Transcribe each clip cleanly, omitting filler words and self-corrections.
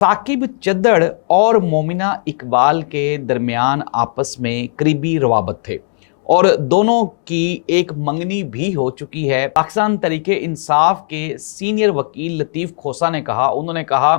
साकिब चद्दड़ और मोमिना इकबाल के दरमियान आपस में करीबी रवाबत थे और दोनों की एक मंगनी भी हो चुकी है। पाकिस्तान तरीके इंसाफ के सीनियर वकील लतीफ़ खोसा ने कहा, उन्होंने कहा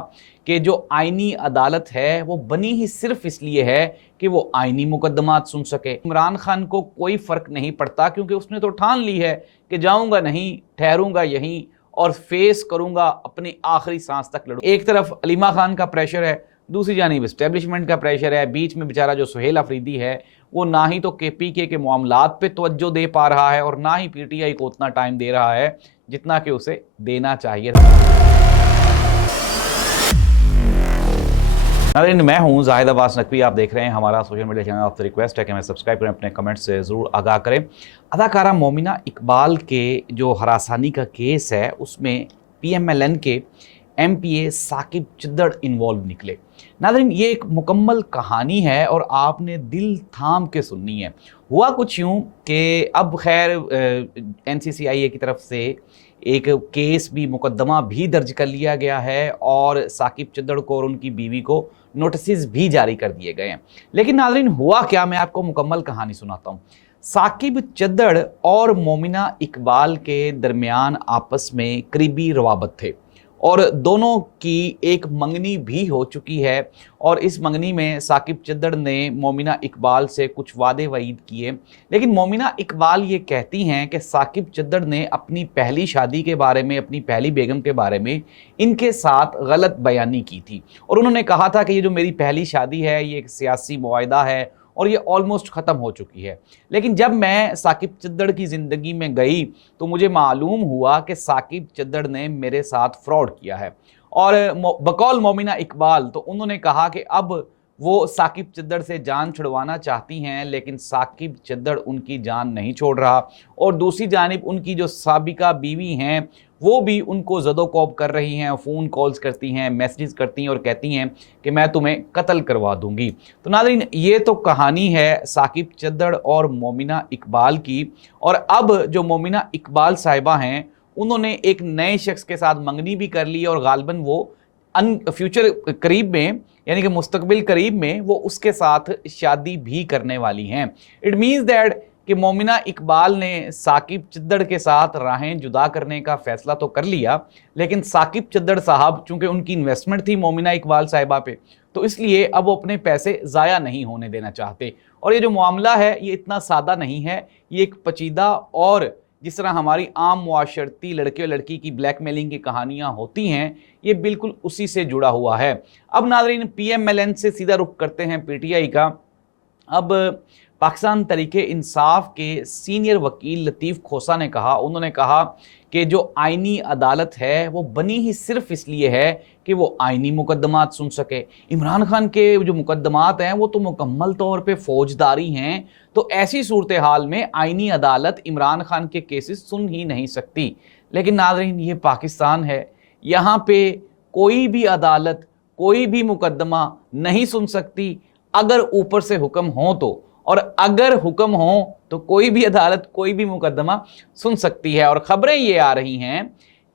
कि जो आइनी अदालत है वो बनी ही सिर्फ इसलिए है कि वो आइनी मुकदमात सुन सके। इमरान खान को कोई फ़र्क नहीं पड़ता क्योंकि उसने तो ठान ली है कि जाऊंगा नहीं, ठहरूंगा यहीं और फेस करूंगा, अपनी आखिरी सांस तक लड़ूंगा। एक तरफ अलीमा खान का प्रेशर है, दूसरी जानिब एस्टेब्लिशमेंट का प्रेशर है। बीच में बेचारा जो सुहेल अफरीदी है वो ना ही तो केपीके के मामलात पे तवज्जो दे पा रहा है और ना ही पीटीआई को उतना टाइम दे रहा है जितना कि उसे देना चाहिए था। नाज़रीन, मैं हूं जाहिद अब्बास नकवी, आप देख रहे हैं हमारा सोशल मीडिया चैनल। आपसे रिक्वेस्ट है कि मैं सब्सक्राइब करें, अपने कमेंट से ज़रूर आगाह करें। अदाकारा मोमिना इकबाल के जो हरासानी का केस है उसमें पीएमएलएन के एमपीए साकिब चद्दड़ इन्वॉल्व निकले। नाज़रीन, ये एक मुकम्मल कहानी है और आपने दिल थाम के सुननी है। हुआ कुछ यूँ कि अब खैर एनसीसीआईए की तरफ से एक केस भी, मुकदमा भी दर्ज कर लिया गया है और साकिब चद्दड़ को और उनकी बीवी को नोटिस भी जारी कर दिए गए हैं। लेकिन नाज़रीन, हुआ क्या, मैं आपको मुकम्मल कहानी सुनाता हूँ। साकिब चद्दड़ और मोमिना इकबाल के दरमियान आपस में करीबी रवाबत थे और दोनों की एक मंगनी भी हो चुकी है और इस मंगनी में साकिब चद्दड़ ने मोमिना इकबाल से कुछ वादे वईद किए। लेकिन मोमिना इकबाल ये कहती हैं कि साकिब चद्दड़ ने अपनी पहली शादी के बारे में, अपनी पहली बेगम के बारे में इनके साथ गलत बयानी की थी और उन्होंने कहा था कि ये जो मेरी पहली शादी है ये एक सियासी मुआहदा है और ये ऑलमोस्ट ख़त्म हो चुकी है। लेकिन जब मैं साकिब चद्दड़ की ज़िंदगी में गई तो मुझे मालूम हुआ कि साकिब चद्दड़ ने मेरे साथ फ्रॉड किया है। और बकौल मोमिना इकबाल तो उन्होंने कहा कि अब वो साकिब चद्दड़ से जान छुड़वाना चाहती हैं, लेकिन साकिब चद्दड़ उनकी जान नहीं छोड़ रहा और दूसरी जानिब उनकी जो साबिका बीवी हैं वो भी उनको ज़दोकोब कर रही हैं, फ़ोन कॉल्स करती हैं, मैसेजेस करती हैं और कहती हैं कि मैं तुम्हें कत्ल करवा दूंगी। तो नाज़रीन, ये तो कहानी है साकिब चद्दड़ और मोमिना इकबाल की। और अब जो मोमिना इकबाल साहिबा हैं उन्होंने एक नए शख्स के साथ मंगनी भी कर ली और गालबन वो फ्यूचर करीब में, यानी कि मुस्तकबिल करीब में, वो उसके साथ शादी भी करने वाली हैं। इट मीन्स दैट कि मोमिना इकबाल ने साकिब चद्दड़ के साथ राहें जुदा करने का फैसला तो कर लिया, लेकिन साकिब चद्दड़ साहब, चूंकि उनकी इन्वेस्टमेंट थी मोमिना इकबाल साहिबा पे, तो इसलिए अब वो अपने पैसे ज़ाया नहीं होने देना चाहते। और ये जो मामला है ये इतना सादा नहीं है, ये एक पचीदा और जिस तरह हमारी आम मुआशरती लड़के और लड़की की ब्लैकमेलिंग की कहानियाँ होती हैं, ये बिल्कुल उसी से जुड़ा हुआ है। अब नाज़रीन, पीएमएलएन से सीधा रुख करते हैं पीटीआई का। अब पाकिस्तान तरीके इंसाफ के सीनियर वकील लतीफ़ खोसा ने कहा, उन्होंने कहा कि जो आइनी अदालत है वो बनी ही सिर्फ इसलिए है कि वो आइनी मुकदमात सुन सके। इमरान खान के जो मुकदमात हैं वो तो मुकम्मल तौर पे फौजदारी हैं, तो ऐसी सूरत हाल में आइनी अदालत इमरान खान के केसेस सुन ही नहीं सकती। लेकिन नाज़रीन, ये पाकिस्तान है, यहाँ पे कोई भी अदालत कोई भी मुकदमा नहीं सुन सकती अगर ऊपर से हुक्म हो तो, और अगर हुक्म हो तो कोई भी अदालत कोई भी मुकदमा सुन सकती है। और ख़बरें ये आ रही हैं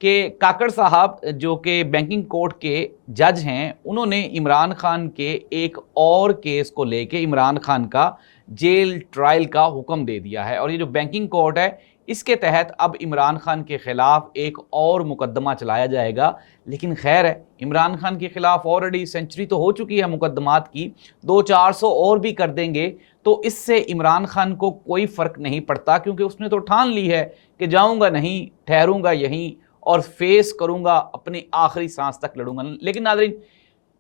कि काकड़ साहब, जो कि बैंकिंग कोर्ट के जज हैं, उन्होंने इमरान खान के एक और केस को लेके इमरान खान का जेल ट्रायल का हुक्म दे दिया है। और ये जो बैंकिंग कोर्ट है इसके तहत अब इमरान खान के ख़िलाफ़ एक और मुकदमा चलाया जाएगा। लेकिन खैर है, इमरान खान के ख़िलाफ़ ऑलरेडी सेंचुरी तो हो चुकी है मुकदमात की, 200-400 और भी कर देंगे तो इससे इमरान खान को कोई फ़र्क नहीं पड़ता क्योंकि उसने तो ठान ली है कि जाऊंगा नहीं, ठहरूंगा यहीं और फेस करूंगा, अपनी आखिरी सांस तक लड़ूंगा। लेकिन नाज़रीन,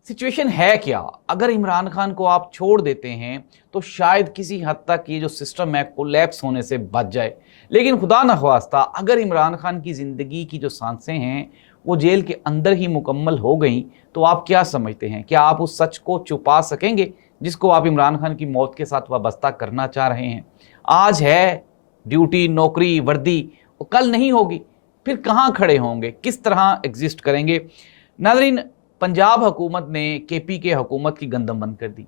सिचुएशन है क्या, अगर इमरान खान को आप छोड़ देते हैं तो शायद किसी हद तक ये जो सिस्टम है कोलैप्स होने से बच जाए। लेकिन खुदा न ख्वास्ता अगर इमरान खान की ज़िंदगी की जो सांसें हैं वो जेल के अंदर ही मुकम्मल हो गई तो आप क्या समझते हैं, क्या आप उस सच को छुपा सकेंगे जिसको आप इमरान खान की मौत के साथ वाबस्ता करना चाह रहे हैं? आज है ड्यूटी, नौकरी, वर्दी, वो कल नहीं होगी, फिर कहाँ खड़े होंगे, किस तरह एग्जिस्ट करेंगे? नाज़रीन, पंजाब हुकूमत ने केपी के हुकूमत की गंदम बंद कर दी।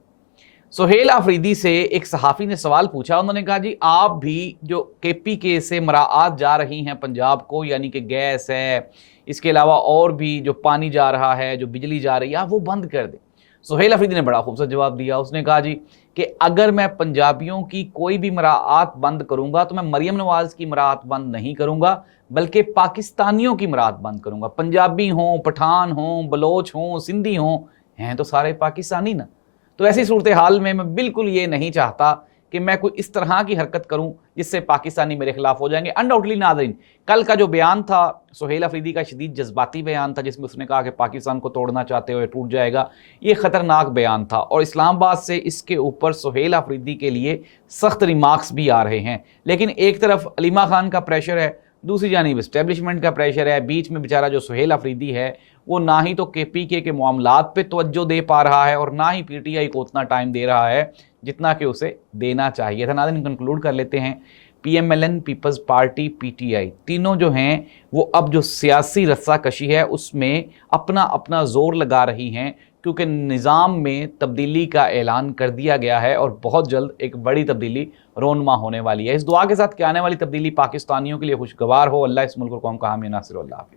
सुहेल आफरीदी से एक सहाफ़ी ने सवाल पूछा। उन्होंने कहा जी आप भी जो KPK से मराआत जा रही हैं पंजाब को, यानी कि गैस है, इसके अलावा और भी जो पानी जा रहा है, जो बिजली जा रही है, आप वो बंद कर दें। सुहेल आफरीदी ने बड़ा खूबसूरत जवाब दिया। उसने कहा जी कि अगर मैं पंजाबियों की कोई भी मराआत बंद करूंगा तो मैं मरियम नवाज की मराआत बंद नहीं करूंगा, बल्कि पाकिस्तानियों की मराआत बंद करूंगा। पंजाबी हों, पठान हों, बलोच हों, सिंधी हों, हैं तो सारे पाकिस्तानी ना। तो ऐसी सूरत हाल में मैं बिल्कुल ये नहीं चाहता कि मैं कोई इस तरह की हरकत करूं जिससे पाकिस्तानी मेरे खिलाफ हो जाएंगे। अनडाउटली नाज़रीन, कल का जो बयान था सुहेल अफरीदी का शदीद जज्बाती बयान था, जिसमें उसने कहा कि पाकिस्तान को तोड़ना चाहते हुए टूट जाएगा। ये ख़तरनाक बयान था और इस्लामाबाद से इसके ऊपर सुहेल अफरीदी के लिए सख्त रिमार्क्स भी आ रहे हैं। लेकिन एक तरफ अलीमा खान का प्रेशर है, दूसरी जानिब इस्टेब्लिशमेंट का प्रेशर है। बीच में बेचारा जो सुहेल अफरीदी है वो ना ही तो KPK के मामलात पे तवज्जो दे पा रहा है और ना ही PTI को उतना टाइम दे रहा है जितना कि उसे देना चाहिए था। नाज़रीन, कंक्लूड कर लेते हैं, PMLN, पीपल्स पार्टी, PTI तीनों जो हैं वो अब जो सियासी रस्साकशी है उसमें अपना अपना जोर लगा रही हैं, क्योंकि निज़ाम में तब्दीली का ऐलान कर दिया गया है और बहुत जल्द एक बड़ी तब्दीली रोनमा होने वाली है। इस दुआ के साथ कि आने वाली तब्दीली पाकिस्तानियों के लिए खुशगवार हो। अल्लाह इस मुल्क को कौम का हामी नासिर। अल्लाह हाफ़िज़।